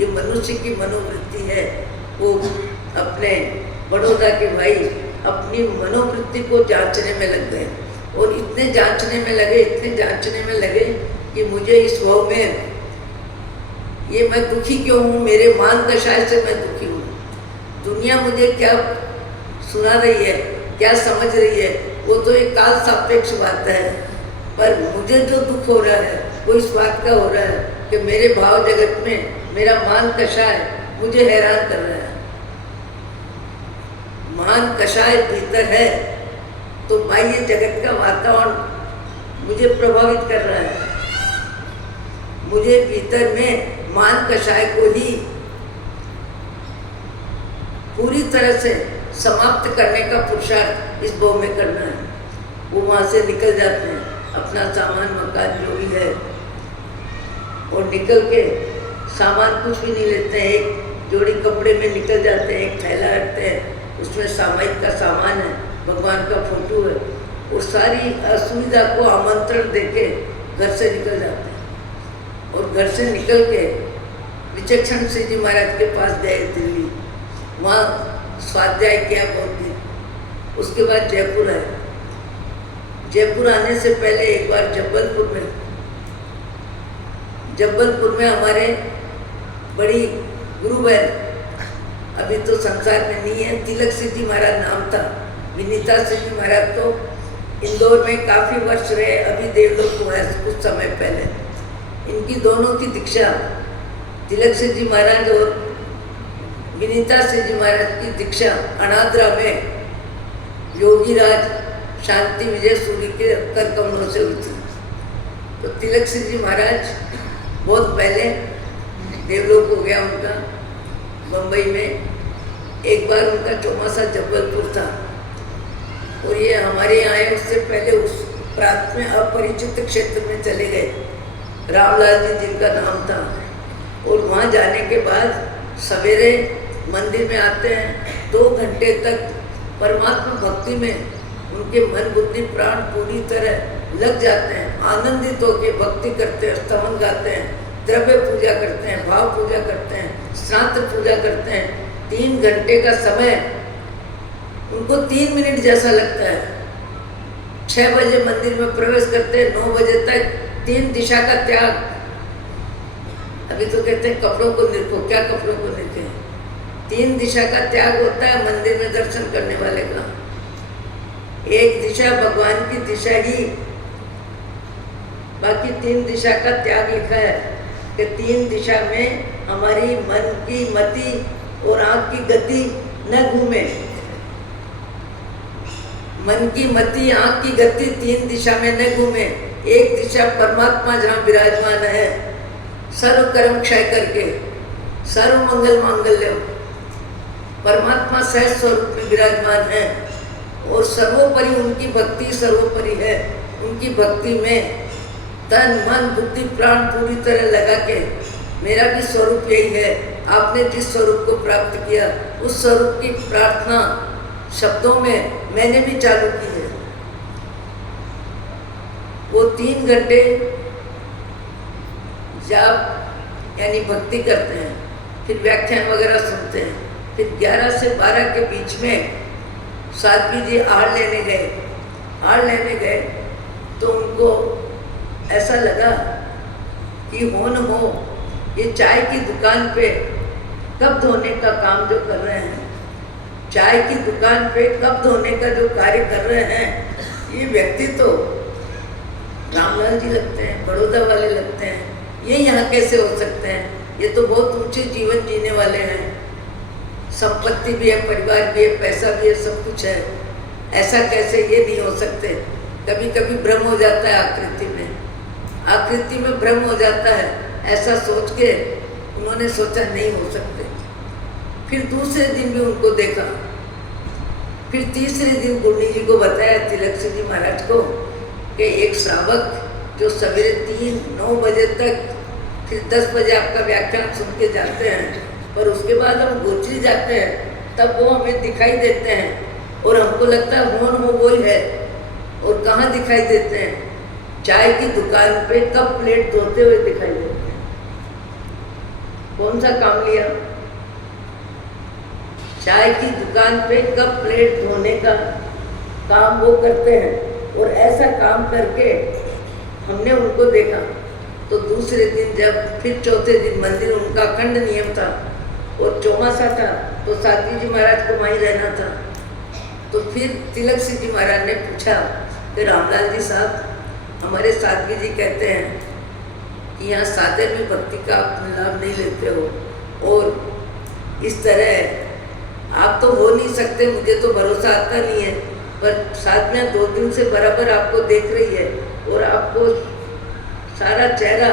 ये मनुष्य की मनोवृत्ति है। वो अपने बड़ौदा के भाई अपनी मनोवृत्ति को जांचने में लग गए और इतने जांचने में लगे कि मुझे इस भाव में ये मैं दुखी क्यों हूँ, मेरे मान दशाएं से मैं दुखी हूँ। दुनिया मुझे क्या सुना रही है, क्या समझ रही है, वो तो एक काल सापेक्ष बात है, पर मुझे जो दुख हो रहा है वो इस बात का हो रहा है कि मेरे भाव जगत में मेरा मान कषाय मुझे हैरान कर रहा है। मान कषाय भीतर है तो बाह्य जगत का वातावरण मुझे प्रभावित कर रहा है। मुझे भीतर में मान कषाय को ही पूरी तरह से समाप्त करने का पुरुषार्थ इस भाव में करना है। वो वहाँ से निकल जाते हैं, अपना सामान मकान जो भी है, और निकल के सामान कुछ भी नहीं लेते हैं। एक जोड़ी कपड़े में निकल जाते हैं, एक थैला रखते हैं, उसमें सामायिक का सामान है, भगवान का फोटो है, और सारी असुविधा को आमंत्रण देके घर से निकल जाते हैं। और घर से निकल के विचक्षण सिंह जी महाराज के पास गए दिल्ली, वहाँ स्वाध्याय किया बहुत दिन। उसके बाद जयपुर आए। जयपुर आने से पहले एक बार जबलपुर में हमारे बड़ी गुरु बहन, अभी तो संसार में नहीं है, तिलक सिंह जी महाराज नाम था, विनीता सिंह जी महाराज तो इंदौर में काफ़ी वर्ष रहे, अभी देवलोक हुआ है कुछ समय पहले। इनकी दोनों की दीक्षा, तिलक सिंह जी महाराज और विनीता सिंह जी महाराज की दीक्षा अनाद्रा में योगीराज शांति विजय सूरी के कर कमलों से हुई थी। तो तिलक सिंह जी महाराज बहुत पहले देवलोक हो गया उनका बम्बई में। एक बार उनका चौमासा जबलपुर था और ये हमारे यहाँ आए, उससे पहले उस प्रांत में अपरिचित क्षेत्र में चले गए, रामलाल जी जिनका नाम था। और वहाँ जाने के बाद सवेरे मंदिर में आते हैं, 2 घंटे तक परमात्मा भक्ति में उनके मन बुद्धि प्राण पूरी तरह लग जाते हैं। आनंदित होकर भक्ति करते हैं, स्तवन गाते हैं, द्रव्य पूजा करते हैं, भाव पूजा करते हैं, श्राद्ध पूजा करते हैं। 3 घंटे का समय उनको 3 मिनट जैसा लगता है। 6 बजे मंदिर में प्रवेश करते हैं, 9 बजे तक 3 दिशा का त्याग। अभी तो कहते हैं कपड़ों को निरखो, क्या कपड़ों को निरखे? 3 दिशा का त्याग होता है मंदिर में दर्शन करने वाले का। एक दिशा भगवान की दिशा ही, बाकी 3 दिशा का त्याग लिखा है कि 3 दिशा में हमारी मन की मति और आँख की गति न घूमे। मन की मति आँख की गति 3 दिशा में न घूमे। एक दिशा परमात्मा जहाँ विराजमान है, सर्व कर्म क्षय करके सर्व मंगल मांगल्यम, परमात्मा सहज स्वरूप में विराजमान है और सर्वोपरि उनकी भक्ति सर्वोपरि है। उनकी भक्ति में तन मन बुद्धि प्राण पूरी तरह लगा के, मेरा भी स्वरूप यही है, आपने जिस स्वरूप को प्राप्त किया उस स्वरूप की प्रार्थना शब्दों में मैंने भी चालू की है। वो 3 घंटे जाप यानी भक्ति करते हैं, फिर व्याख्यान वगैरह सुनते हैं। फिर 11 से 12 के बीच में साध्वी जी आहार लेने गए तो उनको ऐसा लगा कि हो न हो ये चाय की दुकान पे कप धोने का काम जो कर रहे हैं, चाय की दुकान पे कप धोने का जो कार्य कर रहे हैं, ये व्यक्ति तो रामलाल जी लगते हैं, बड़ौदा वाले लगते हैं, ये यहाँ कैसे हो सकते हैं? ये तो बहुत ऊंचे जीवन जीने वाले हैं, संपत्ति भी है, परिवार भी है, पैसा भी है, सब कुछ है, ऐसा कैसे? ये नहीं हो सकते। कभी कभी भ्रम हो जाता है आकृति में भ्रम हो जाता है। ऐसा सोच के उन्होंने सोचा नहीं हो सकते। फिर दूसरे दिन भी उनको देखा। फिर तीसरे दिन गुंडी जी को बताया, तिलक सिंह जी महाराज को, कि एक श्रावक जो सवेरे 3-9 बजे तक, फिर 10 बजे आपका व्याख्यान सुन के जाते हैं, पर उसके बाद हम गोचरी जाते हैं, तब वो हमें दिखाई देते हैं और हमको लगता है कौन वो वही है। और कहाँ दिखाई देते हैं? चाय की दुकान पे कप प्लेट धोते हुए दिखाई देते हैं। कौन सा काम लिया? चाय की दुकान पे कप प्लेट धोने का काम वो करते हैं। और ऐसा काम करके हमने उनको देखा। तो दूसरे दिन जब फिर चौथे दिन मंदिर उनका अखंड नियम था और चौमासा था, तो साध्वी जी महाराज को वहीं रहना था। तो फिर तिलक सिंह जी महाराज ने पूछा कि रामलाल जी साहब, हमारे साध्वी जी कहते हैं कि यहाँ सादे में भक्ति का आप लाभ नहीं लेते हो और इस तरह आप तो हो नहीं सकते, मुझे तो भरोसा आता नहीं है, पर साधना 2 दिन से बराबर आपको देख रही है और आपको सारा चेहरा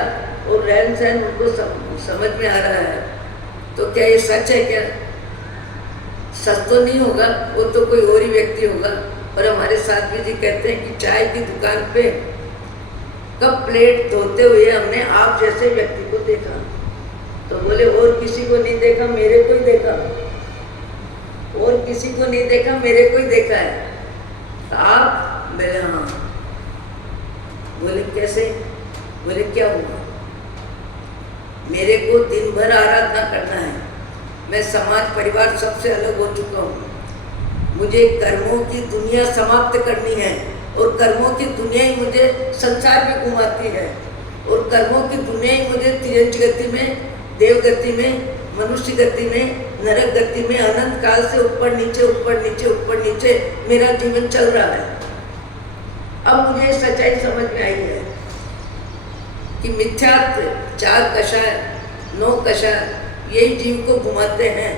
और रहन सहन उनको समझ में आ रहा है, तो क्या ये सच है? क्या सच तो नहीं होगा, वो तो कोई और ही व्यक्ति होगा। और हमारे साध्वी जी कहते हैं कि चाय की दुकान पे कप प्लेट धोते हुए हमने आप जैसे व्यक्ति को देखा। तो बोले और किसी को नहीं देखा, मेरे को ही देखा। और किसी को नहीं देखा, मेरे को ही देखा है। तो आप? बोले हाँ। बोले कैसे? बोले क्या हुआ? मेरे को दिन भर आराधना करना है, मैं समाज परिवार सबसे अलग हो चुका हूँ, मुझे कर्मों की दुनिया समाप्त करनी है और कर्मों की दुनिया ही मुझे संसार में घुमाती है और कर्मों की दुनिया ही मुझे तिरंज गति में, देव गति में, मनुष्य गति में, नरक गति में, अनंत काल से ऊपर नीचे ऊपर नीचे ऊपर नीचे मेरा जीवन चल रहा है। अब मुझे सच्चाई समझ में आई है कि मिथ्यात्व 4 कषाय 9 कषाय यही जीव को घुमाते हैं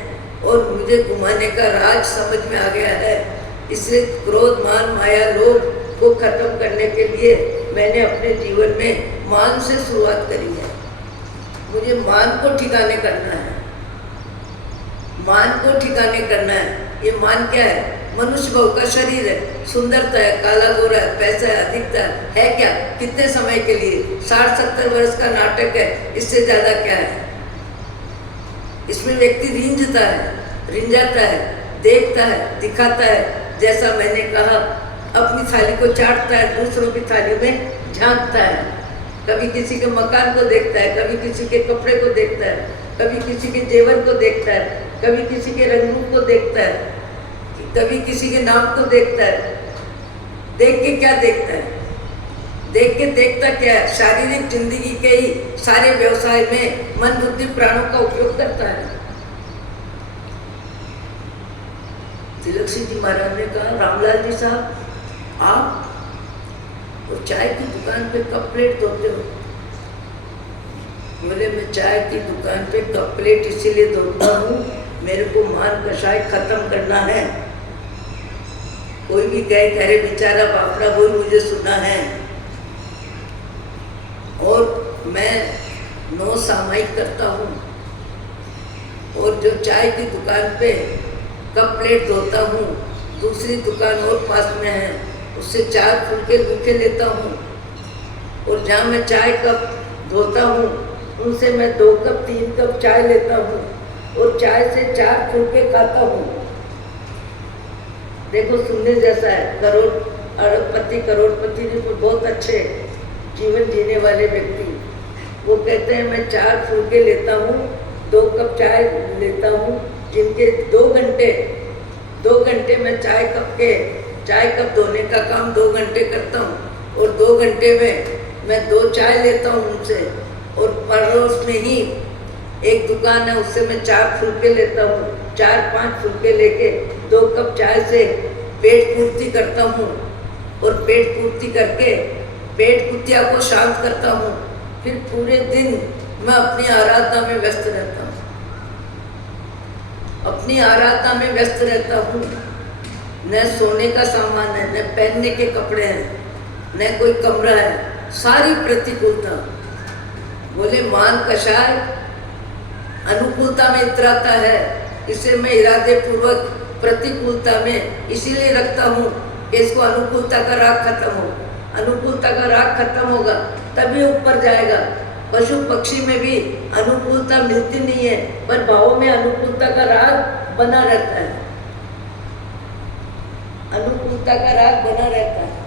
और मुझे घुमाने का राज समझ में आ गया है। इसलिए क्रोध, मान, माया, लोभ को खत्म करने के लिए मैंने अपने जीवन में मान से शुरुआत करी है। मुझे मान को ठिकाने करना है, मान को ठिकाने करना है। ये मान क्या है? मनुष्य भाव का शरीर है, सुंदरता है, काला गोरा है, पैसा है, अधिकता है क्या? कितने समय के लिए? 60-70 वर्ष का नाटक है, इससे ज्यादा क्या है? इसमें व्यक्ति रिंझता है, रिंझाता है, देखता है, दिखाता है। जैसा मैंने कहा, अपनी थाली को चाटता है, दूसरों की थाली में झांकता है। कभी किसी के मकान को देखता है, कभी किसी के कपड़े को देखता है, कभी किसी के जेवर को देखता है, कभी किसी के रंग रूप को देखता है, कभी किसी के नाम को देखता है। देख के क्या देखता है? देख के देखता क्या है? शारीरिक जिंदगी के ही सारे व्यवसाय में मन, बुद्धि, प्राणों का उपयोग करता है। तिलक सिंह जी महाराज ने कहा, रामलाल जी साहब, आप और चाय की दुकान पे कप प्लेट धोते हो? बोले मैं चाय की दुकान पे कप प्लेट इसीलिए धोता हूँ, मेरे को मान कषाय खत्म करना है। कोई भी कहे अरे बेचारा बापड़ा, वो मुझे सुना है। और मैं 9 सामायिक करता हूँ और जो चाय की दुकान पे कप प्लेट धोता हूँ, दूसरी दुकान और पास में है, उससे 4 फुलके भूखे लेता हूँ। और जहाँ मैं चाय कप धोता हूँ, उनसे मैं 2 कप 3 कप चाय लेता हूँ और चाय से 4 फुलके खाता हूँ। देखो सुनने जैसा है। अरबपति, करोड़पति जी तो बहुत अच्छे जीवन जीने वाले व्यक्ति, वो कहते हैं मैं 4 फुलके लेता हूँ, 2 कप चाय लेता हूँ, जिनके 2 घंटे मैं चाय कप धोने का काम 2 घंटे करता हूँ और 2 घंटे में मैं 2 चाय लेता हूँ उनसे। और पड़ोस में ही एक दुकान है, उससे मैं 4 फुलके लेता हूँ, 4-5 फुलके लेके 2 कप चाय से पेट पूर्ति करता हूँ और पेट पूर्ति करके पेट कुतिया को शांत करता हूँ। फिर पूरे दिन मैं अपनी आराधना में व्यस्त रहता हूँ, अपनी आराधना में व्यस्त रहता हूँ। न सोने का सामान है, न पहनने के कपड़े हैं, न कोई कमरा है, सारी प्रतिकूलता। बोले मान कषाय अनुकूलता में इतराता है इसे मैं इरादे पूर्वक प्रतिकूलता में इसीलिए रखता हूँ कि इसको अनुकूलता का राग खत्म हो। अनुकूलता का राग खत्म होगा तभी ऊपर जाएगा। पशु पक्षी में भी अनुकूलता मिलती नहीं है, पर भावों में अनुकूलता का राग बना रहता है। अनुकूलता का राग बना रहता है।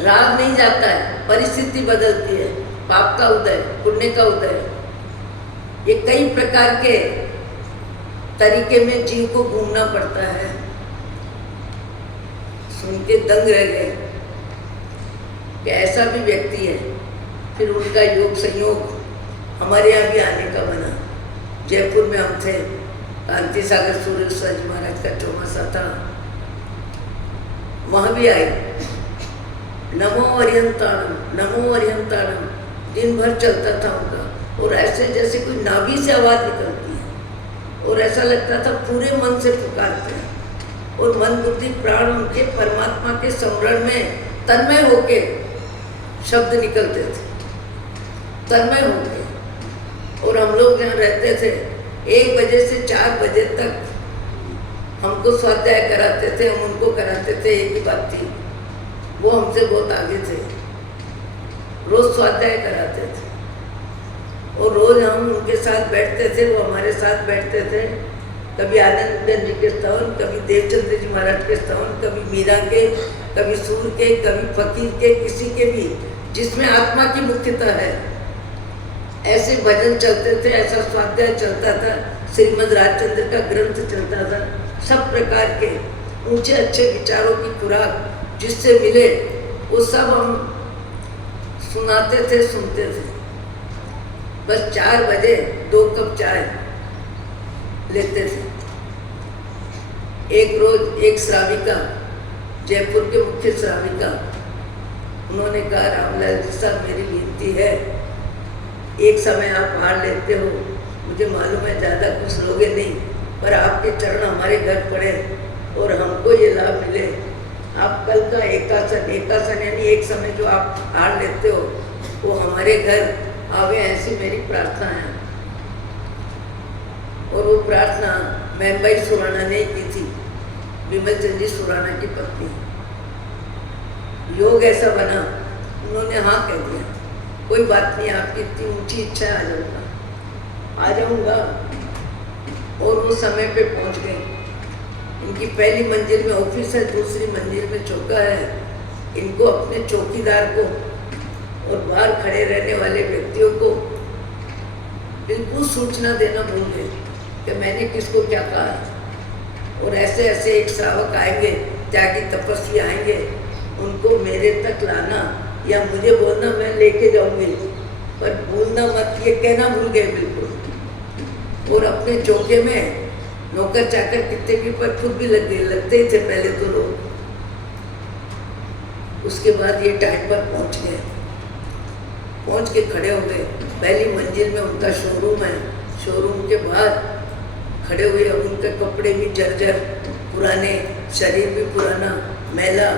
राग नहीं जाता है, परिस्थिति बदलती है। पाप का उदय, पुण्य का उदय, ये कई प्रकार के तरीके में जीव को घूमना पड़ता है। सुन के दंग रह गए कि ऐसा भी व्यक्ति है। फिर उनका योग संयोग हमारे यहाँ भी आने का बना। जयपुर में हम थे, कांति सागर सूर्य जी महाराज का चौमासा था, वहाँ भी आए। नमो अरिहंताणम, नमो अरिहंताणम दिन भर चलता था उनका, और ऐसे जैसे कोई नाभि से आवाज़ निकलती है, और ऐसा लगता था पूरे मन से पुकारते हैं, और मन बुद्धि प्राण उनके परमात्मा के स्मरण में तन्मय होके शब्द निकलते थे, तन्मय होके। और हम लोग जहाँ रहते थे 1 बजे से 4 बजे तक हमको स्वाध्याय कराते थे, हम उनको कराते थे। एक ही बात थी, वो हमसे बहुत आगे थे, रोज स्वाध्याय कराते थे, और रोज हम उनके साथ बैठते थे, वो हमारे साथ बैठते थे। कभी आनंद जी के स्तवन, कभी देवचंद्र जी महाराज के स्तवन, कभी मीरा के, कभी सूर के, कभी फकीर के, किसी के भी जिसमें आत्मा की मुख्यता है, ऐसे भजन चलते थे, ऐसा स्वाध्याय चलता था, श्रीमद् राजचंद्र का ग्रंथ चलता था। सब प्रकार के ऊंचे अच्छे विचारों की खुराक जिससे मिले वो सब हम सुनाते थे, सुनते थे। बस 4 बजे 2 कप चाय लेते थे। एक रोज एक श्राविका, जयपुर के मुख्य श्राविका, उन्होंने कहा, रामलाल जी साहब मेरी विनती है, एक समय आप हार लेते हो, मुझे मालूम है ज़्यादा कुछ लोगे नहीं, पर आपके चरण हमारे घर पड़े और हमको ये लाभ मिले। आप कल का एकासन यानी एक समय जो आप हार लेते हो वो हमारे घर आवे, ऐसी मेरी प्रार्थना है। और वो प्रार्थना मैमबाई सुराना ने की थी, विमल चंद जी सुराना की पत्नी। योग ऐसा बना, उन्होंने हाँ कह दिया, कोई बात नहीं, आपकी इतनी ऊंची इच्छा है, आ जाऊँगा। और वो समय पे पहुँच गए। इनकी पहली मंजिल में ऑफिस है, दूसरी मंजिल में चौका है। इनको अपने चौकीदार को और बाहर खड़े रहने वाले व्यक्तियों को बिल्कुल सूचना देना भूल गए कि मैंने किसको क्या कहा। और ऐसे ऐसे एक श्रावक आएंगे, त्यागी तपस्वी आएंगे, उनको मेरे तक लाना या मुझे बोलना, मैं लेके जाऊंगी, पर भूलना मत, ये कहना भूल गए बिल्कुल। और अपने चौके में नौकर चाकर कितने भी, पर खुद भी लगते ही थे पहले तो लोग। उसके बाद ये टाइम पर पहुंच गए, पहुंच के खड़े हो गए। पहली मंजिल में उनका शोरूम है, शोरूम के बाद खड़े हुए। अब उनके कपड़े भी जर्जर, पुराने, शरीर भी पुराना, मैला।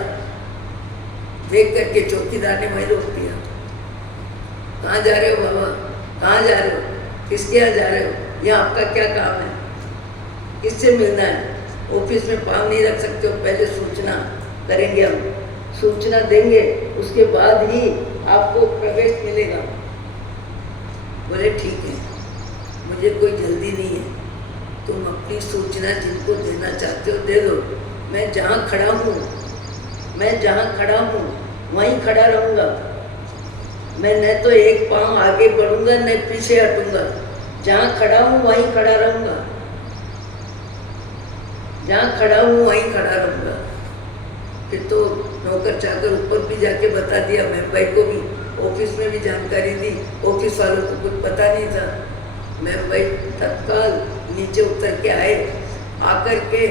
देख करके चौकीदार ने वहीं रोक दिया। कहाँ जा रहे हो बाबा, कहाँ जा रहे हो, किसके यहाँ जा रहे हो, यह आपका क्या काम है, किससे मिलना है? ऑफिस में पाँव नहीं रख सकते हो, पहले सूचना करेंगे, हम सूचना देंगे, उसके बाद ही आपको प्रवेश मिलेगा। बोले ठीक है, मुझे कोई जल्दी नहीं है, तुम अपनी सूचना जिनको देना चाहते हो दे दो। मैं जहाँ खड़ा हूँ वहीं खड़ा रहूँगा। मैं न तो एक पाँव आगे बढ़ूँगा न पीछे हटूँगा। जहाँ खड़ा हूँ वहीं खड़ा रहूँगा, जहाँ खड़ा हूँ वहीं खड़ा रहूँगा। फिर तो नौकर चाकर ऊपर भी जाके बता दिया, मैं भाई को भी ऑफिस में भी जानकारी दी, ऑफिस वालों को कुछ पता नहीं था। मैं भाई तत्काल नीचे उतर के आए, आकर के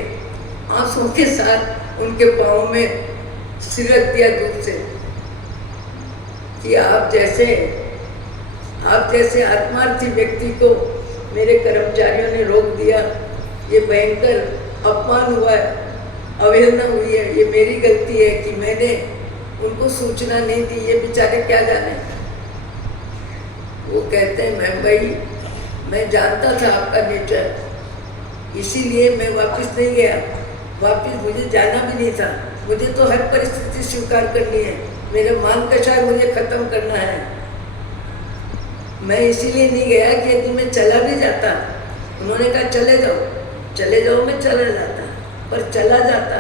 आंसू के साथ उनके पाँव में सिर रख दिया दूर से कि आप जैसे आत्मार्थी व्यक्ति को मेरे कर्मचारियों ने रोक दिया, ये भयंकर अपमान हुआ है, अवहेलना हुई है, ये मेरी गलती है कि मैंने उनको सूचना नहीं दी, ये बेचारे क्या जाने। वो कहते हैं मैम भाई मैं जानता था आपका नेचर, इसीलिए मैं वापस नहीं गया। वापस मुझे जाना भी नहीं था, मुझे तो हर परिस्थिति स्वीकार करनी है, मेरा मान कषाय मुझे खत्म करना है। मैं इसीलिए नहीं गया कि यदि मैं चला भी जाता, उन्होंने कहा चले जाओ, मैं चला जाता, पर चला जाता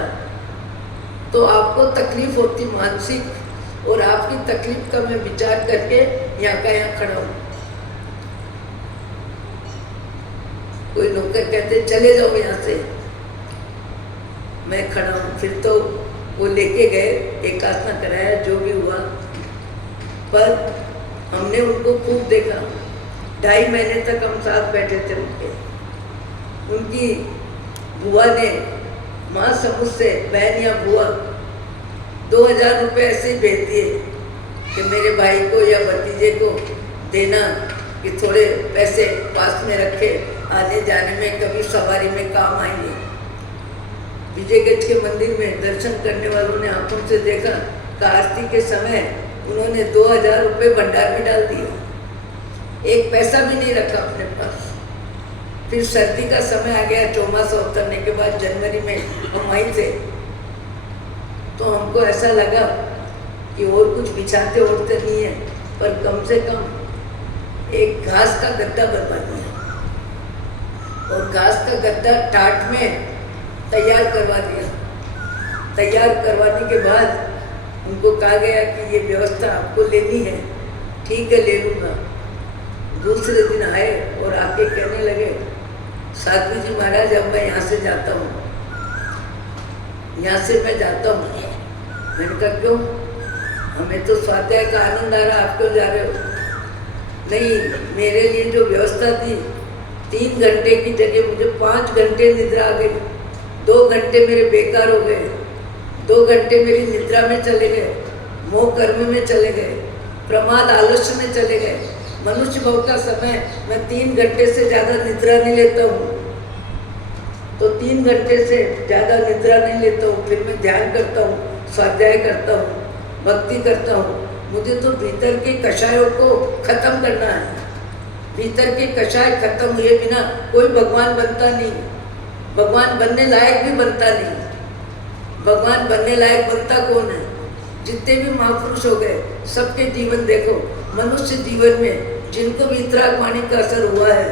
तो आपको तकलीफ होती मानसिक, और आपकी तकलीफ का मैं विचार करके यहाँ का यहाँ खड़ा हूँ। कोई नौकर कहते चले जाओ यहाँ से, मैं खड़ा हूँ। फिर तो वो लेके गए, एक आसना कराया, जो भी हुआ, पर हमने उनको खूब देखा। 2.5 महीने तक हम साथ बैठे थे उनकी बुआ ने महासमुंद से, बहन या बुआ, 2000 रुपये ऐसे ही भेज दिए कि मेरे भाई को या भतीजे को देना, कि थोड़े पैसे पास में रखे, आने जाने में कभी सवारी में काम आएंगे। विजयगंज के मंदिर में दर्शन करने वालों ने आंखों से देखा कि आरती के समय उन्होंने 2000 रुपये भंडार में डाल दिए, एक पैसा भी नहीं रखा अपने पास। फिर सर्दी का समय आ गया, चौमासा उतरने के बाद जनवरी में हम वहीं थे, तो हमको ऐसा लगा कि और कुछ बिछाते उड़ते नहीं है, पर कम से कम एक घास का गद्दा बनवा दिया, और घास का गद्दा टाट में तैयार करवा दिया। तैयार करवाने के बाद उनको कहा गया कि ये व्यवस्था आपको लेनी है। ठीक है, ले लूँगा। दूसरे दिन आए और आके कहने लगे, साध्वी जी महाराज अब मैं यहाँ से जाता हूँ, यहाँ से मैं जाता हूँ। मैंने कहा क्यों? हमें तो स्वाध्याय का आनंद आ रहा, आप क्यों जा रहे हो? नहीं, मेरे लिए जो व्यवस्था थी, 3 घंटे की जगह मुझे 5 घंटे निद्रा आ गई, 2 घंटे मेरे बेकार हो गए, 2 घंटे मेरी निद्रा में चले गए, मोह कर्म में चले गए, प्रमाद आलस्य में चले गए। मनुष्य भाव का समय मैं 3 घंटे से ज़्यादा निद्रा नहीं लेता हूँ, तो 3 घंटे से ज़्यादा निद्रा नहीं लेता हूँ। फिर मैं ध्यान करता हूँ, स्वाध्याय करता हूँ, भक्ति करता हूँ। मुझे तो भीतर के कषायों को खत्म करना है। भीतर के कषाय खत्म हुए बिना कोई भगवान बनता नहीं, भगवान बनने लायक भी बनता नहीं। भगवान बनने लायक बनता कौन है? जितने भी महापुरुष हो गए, सबके जीवन देखो। मनुष्य जीवन में जिनको भी वितरागवाणी का असर हुआ है,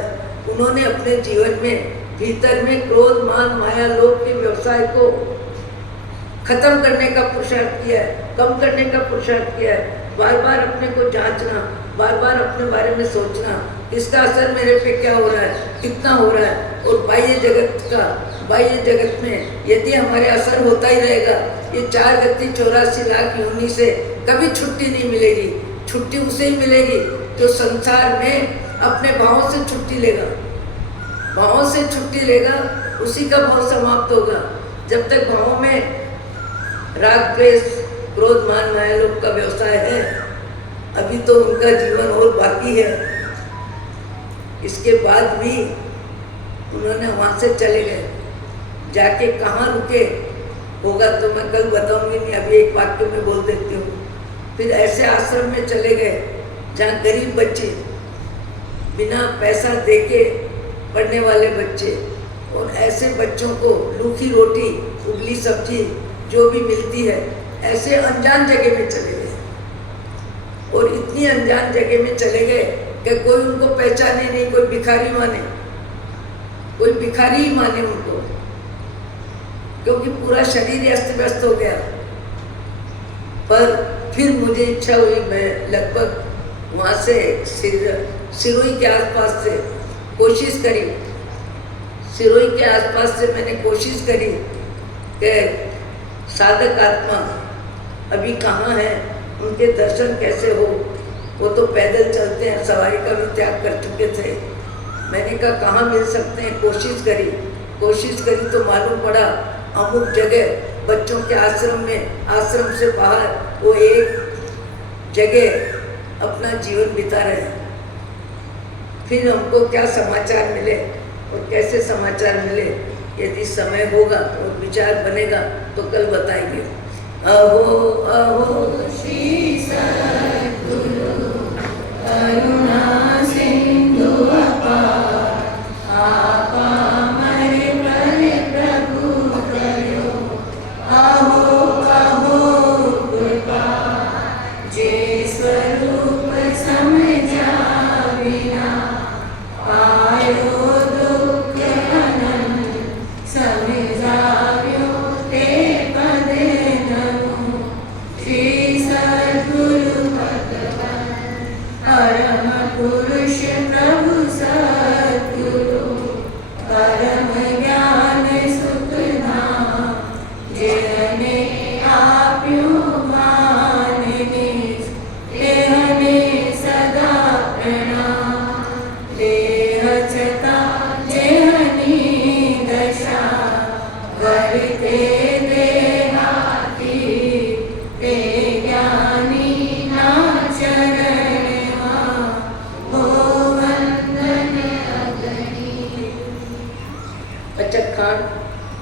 उन्होंने अपने जीवन में भीतर में क्रोध, मान, माया, लोभ के व्यवसाय को खत्म करने का पुरुषार्थ किया है, कम करने का पुरुषार्थ किया है। बार बार अपने को जांचना, बार बार अपने बारे में सोचना, इसका असर मेरे पे क्या हो रहा है, कितना हो रहा है। और बाह्य जगत में यदि हमारे असर होता ही रहेगा, ये 4 गति 84 लाख योनि से कभी छुट्टी नहीं मिलेगी। छुट्टी उसे ही मिलेगी जो संसार में अपने भावों से छुट्टी लेगा। भावों से छुट्टी लेगा, उसी का भाव समाप्त होगा। जब तक भावों में राग, द्वेष, क्रोध, मान, माया, लोभ का व्यवसाय है, अभी तो उनका जीवन और बाकी है। इसके बाद भी उन्होंने वहाँ से चले गए, जाके कहाँ रुके होगा तो मैं कल बताऊंगी, नहीं अभी एक वाक्य में बोल देती हूँ। फिर ऐसे आश्रम में चले गए जहाँ गरीब बच्चे, बिना पैसा देके पढ़ने वाले बच्चे, और ऐसे बच्चों को रूखी रोटी, उबली सब्जी जो भी मिलती है, ऐसे अनजान जगह में चले गए। और इतनी अनजान जगह में चले गए कि कोई उनको पहचाने नहीं, कोई भिखारी माने, कोई भिखारी ही माने उनको, क्योंकि पूरा शरीर अस्त व्यस्त हो गया। पर फिर मुझे इच्छा हुई, मैं लगभग वहाँ से सिरोही के आसपास से कोशिश करी, सिरोही के आसपास से मैंने कोशिश करी कि साधक आत्मा अभी कहाँ है, उनके दर्शन कैसे हो। वो तो पैदल चलते हैं, सवारी का भी त्याग कर चुके थे। मैंने कहा कहाँ मिल सकते हैं, कोशिश करी तो मालूम पड़ा अमुक जगह बच्चों के आश्रम में, आश्रम से बाहर वो एक जगह अपना जीवन बिता रहे हैं। फिर हमको क्या समाचार मिले और कैसे समाचार मिले, यदि समय होगा और विचार बनेगा तो कल बताएंगे। अहो अहो श्री सद्गुरु करुणा परम पुरुष प्रभु सद्गुरु परम ज्ञान सुख धाम जिन्हें आप्यो मानने तेहने सदा प्रणाम देह चता जेहनी दशा करते देहाती ते ज्ञानी ना चरणवा हो वंदन अगणी। पचक खान